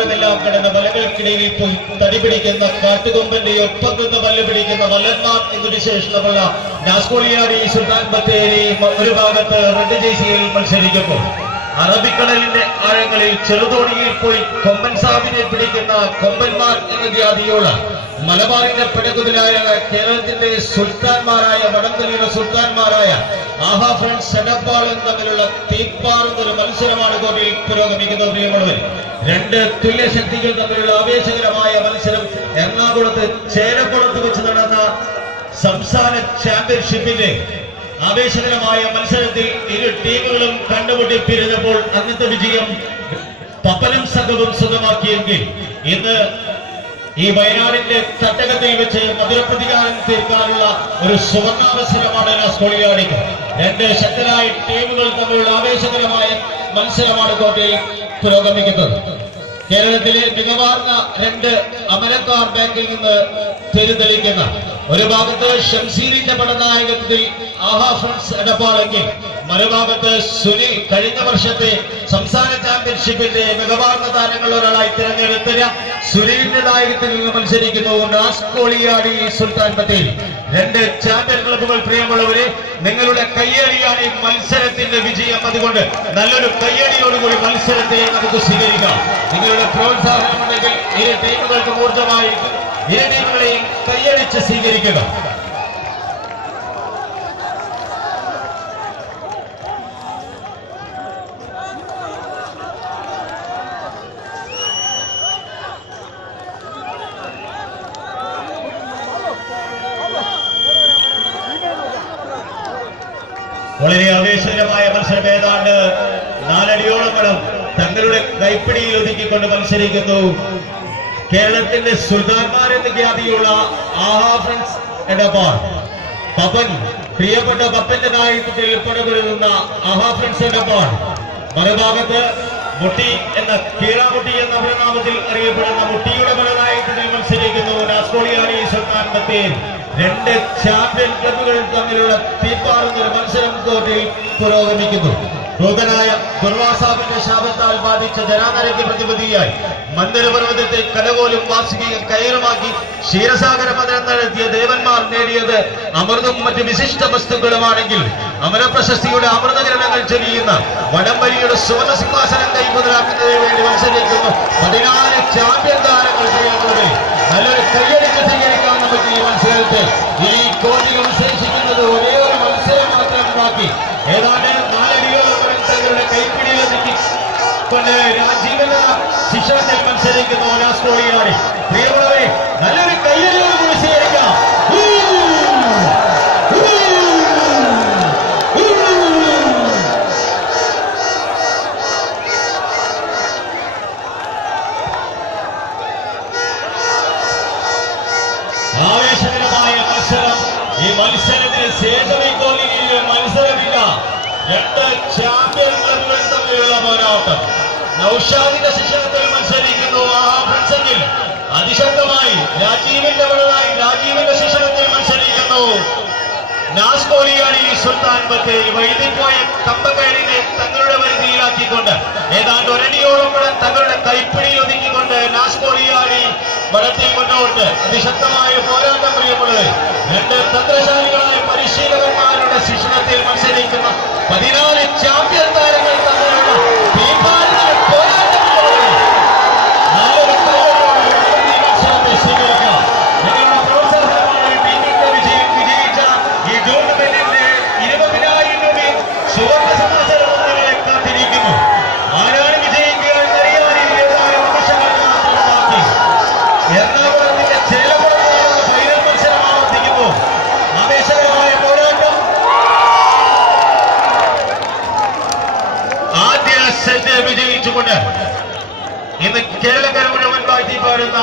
താരമെല്ലാം കിടന്ന വലകൾക്കിടയിൽ പോയി തടിപിടിക്കുന്ന കാട്ടുകൊമ്പന്റെ ഒപ്പം നിന്ന് വല്ല പിടിക്കുന്ന വല്ലന്മാർ എന്നു വിശേഷണമുള്ള നാസ്കോളിയാടി സുൽത്താൻ ബത്തേരി ഒരു ഭാഗത്ത് റെഡ് ജേഴ്സിയിൽ മത്സരിക്കുമ്പോൾ അറബിക്കടലിന്റെ ആഴങ്ങളിൽ ചെറുതോണിയിൽ പോയി കൊമ്പൻ സാബിനെ പിടിക്കുന്ന കൊമ്പന്മാർ എന്ന ജാതിയുള്ള മലബാറിന്റെ പെടകുതിരായ കേരളത്തിന്റെ സുൽത്താൻമാരായ വടംവലിയുടെ സുൽത്താൻമാരായ ആഹാ ഫ്രണ്ട്സ് എടപ്പാളും തമ്മിലുള്ള തീപ്പാറുന്നൊരു മത്സരമാണ് കോട്ടയിൽ പുരോഗമിക്കുന്നത്. പ്രിയമുള്ളവർ, രണ്ട് തുല്യശക്തികൾ തമ്മിലുള്ള ആവേശകരമായ മത്സരം എറണാകുളത്ത് ചേരക്കുളത്ത് വെച്ച് നടന്ന സംസ്ഥാന ചാമ്പ്യൻഷിപ്പിന്റെ ആവേശകരമായ മത്സരത്തിൽ ഇരു ടീമുകളും കണ്ടുമുട്ടി പിരിഞ്ഞപ്പോൾ അന്നത്തെ വിജയം പപ്പനും സംഘവും സ്വന്തമാക്കിയെങ്കിൽ ഇന്ന് ഈ വയനാടിന്റെ തട്ടകത്തിൽ വെച്ച് മധുരപ്രതികാരം തീർക്കാനുള്ള ഒരു സുവർണാവസരമാണ് നാസ്കോളിയാടിക്ക്. രണ്ട് ശക്തരായ ടീമുകൾ തമ്മിലുള്ള ആവേശകരമായ മത്സരമാണ് കോട്ടയിൽ പുരോഗമിക്കുന്നത്. കേരളത്തിലെ മികവാർന്ന രണ്ട് അമരക്കാർ ബാങ്കിൽ നിന്ന് തെരുതെളിക്കുന്ന ഒരു ഭാഗത്ത് ഷംസീറിന്റെ പടനായകത്വത്തിൽ ആഹാ ഫ്രണ്ട്സ് എടപ്പാളെങ്കിൽ മറുഭാഗത്ത് സുനിൽ കഴിഞ്ഞ വർഷത്തെ സംസ്ഥാന ചാമ്പ്യൻഷിപ്പിന്റെ മികവാർന്ന താരങ്ങൾ ഒരാളായി തിരഞ്ഞെടുത്ത സുനിലിന്റെ നായകത്തിൽ നിന്ന് മത്സരിക്കുന്നു നാസ്കോളിയാടി സുൽത്താൻ ബത്തേരി. രണ്ട് ചാമ്പ്യൻ ക്ലബുകൾ. പ്രിയമുള്ളവരെ, നിങ്ങളുടെ കയ്യടിയാണ് ഈ മത്സരത്തിന്റെ വിജയം. അതുകൊണ്ട് നല്ലൊരു കയ്യടിയോടുകൂടി മത്സരത്തെ നമുക്ക് സ്വീകരിക്കാം. നിങ്ങളുടെ പ്രോത്സാഹനമുണ്ടെങ്കിൽ ഇരു ടീമുകൾക്ക് ഊർജ്ജമായിരിക്കും. ഇരു ടീമുകളെയും കയ്യടിച്ച് സ്വീകരിക്കുക. വളരെ ആവേശകരമായ മത്സരം. ഏതാണ്ട് 4 അടിയോളം കടം തങ്ങളുടെ കൈപ്പിടിയിൽ ഒതുക്കിക്കൊണ്ട് മത്സരിക്കുന്നു കേരളത്തിന്റെ സുൽത്താൻമാരെന്ന ഖ്യാതിയുള്ള ആഹാ ഫ്രണ്ട്സ് എടപ്പാൾ. പപ്പൻ, പ്രിയപ്പെട്ട പപ്പന്റെ നായകത്വത്തിൽ പടപൊരുതുന്ന ആഹാ ഫ്രണ്ട്സ് എടപ്പാൾ. മറുഭാഗത്ത് മുട്ടി എന്ന കീറാമുട്ടി എന്ന പരിണാമത്തിൽ അറിയപ്പെടുന്ന മുട്ടിയുടെ പടനായകത്വത്തിൽ മത്സരിക്കുന്നു നാസ്കോളിയാടി സുൽത്താൻ ബത്തേരി. രണ്ട് ചാമ്പ്യൻ ക്ലബുകൾ തമ്മിലുള്ള തീപ്പാറുന്നൊരു മത്സരം കോട്ടയിൽ പുരോഗമിക്കുന്നു. ക്രൂതനായ ദുർവാസാവിന്റെ ശാപത്താൽ ബാധിച്ച ജനാനരയ്ക്ക് പ്രതിപതിയായി മന്ദരപർവ്വതത്തെ കലകോലും വാർഷിക കയറുമാക്കി ക്ഷീരസാഗര മദനം നടത്തിയ ദേവന്മാർ നേടിയത് അമൃതും മറ്റ് വിശിഷ്ട വസ്തുക്കളുമാണെങ്കിൽ അമരപ്രശസ്തിയുടെ അമൃതകിരണങ്ങൾ ചൊരിയുന്ന വടംവലിയുടെ സുവർണ സിംഹാസനം കൈമുതലാക്കുന്നതിന് വേണ്ടി മത്സരിക്കുന്നു 14 ചാമ്പ്യൻ താരങ്ങൾ. നല്ലൊരു കയ്യടിച്ച് സ്വീകരിക്കാൻ നമുക്ക് ഈ മത്സരത്തിൽ. ഈ കോട്ടിൽ അവശേഷിക്കുന്നത് ഒരേ ഒരു മത്സരം മാത്രം ബാക്കി. ഏതാണ്ട് 4 അടിയോളം തങ്ങളുടെ കൈപ്പിടിയിലൊതുക്കി കൊണ്ട് രാജീവന ശിക്ഷണത്തിൽ മത്സരിക്കുന്നു നാസ്കോളിയാടി. പ്രിയമുള്ളവരെ, നല്ലൊരു കയ്യടിയോടുകൂടി സ്വീകരിക്കാം. ആവേശകരമായ മത്സരം. ഈ മത്സരത്തിന് ശേഷം ഈ കോലിയിൽ മത്സരമില്ല. രണ്ട് ചാമ്പ്യൻ ക്ലബുകൾ തമ്മിലുള്ള പോരാട്ടം. നൗഷാദിന്റെ ശിക്ഷണത്തിൽ മത്സരിക്കുന്നു ആഹാ ഫ്രണ്ട്സെങ്കിൽ അതിശക്തമായി രാജീവിന്റെ വലുതായി രാജീവിന്റെ ശിക്ഷണത്തിൽ മത്സരിക്കുന്നു നാസ്കോളിയാടി സുൽത്താൻ ബത്തേരി. വൈദ്യുതിപ്പോയ കമ്പക്കയലിനെ തങ്ങളുടെ പരിധിയിലാക്കിക്കൊണ്ട് ഏതാണ്ട് ഒരടിയോളം തങ്ങളുടെ കൈപ്പിടിയിൽ ഒതുക്കിക്കൊണ്ട് നാസ്കോളിയാടി വടത്തിൽ മുന്നോട്ട് അതിശക്തമായ പോരാട്ടം. പ്രിയമുള്ളത്, രണ്ട് തന്ത്രശാലികളായ പരിശീലകന്മാരുടെ ശിക്ഷണത്തിൽ മത്സരിക്കുന്ന 14 ചാമ്പ്യൻ താരങ്ങൾ തമ്മിലുള്ള പോരാട്ടം. നല്ലൊരു മത്സരത്തെ സ്വീകരിക്കാം. നിങ്ങളുടെ പ്രോത്സാഹനമാണ് ടീമിന്റെ വിജയിച്ച ഈ ടൂർണമെന്റിന്റെ 20,000 രൂപയും സുവർണ സമാചാരം നിങ്ങളെ കാത്തിരിക്കുന്നു. ആരാണ് വിജയിക്കുക എന്നറിയാൻ ഏതാനും നിമിഷങ്ങൾ മാത്രം ബാക്കി. എറണാകുളത്തിന്റെ ചേലക്കുളത്ത് ഫൈനൽ മത്സരം ആവർത്തിക്കുന്നു. ആവേശകരമായ പോരാട്ടം. ആദ്യ സെറ്റ് വിജയിച്ചുകൊണ്ട് ഇന്ന് കേരളക്കര മുഴുവൻ വാഴ്ത്തി പാടുന്ന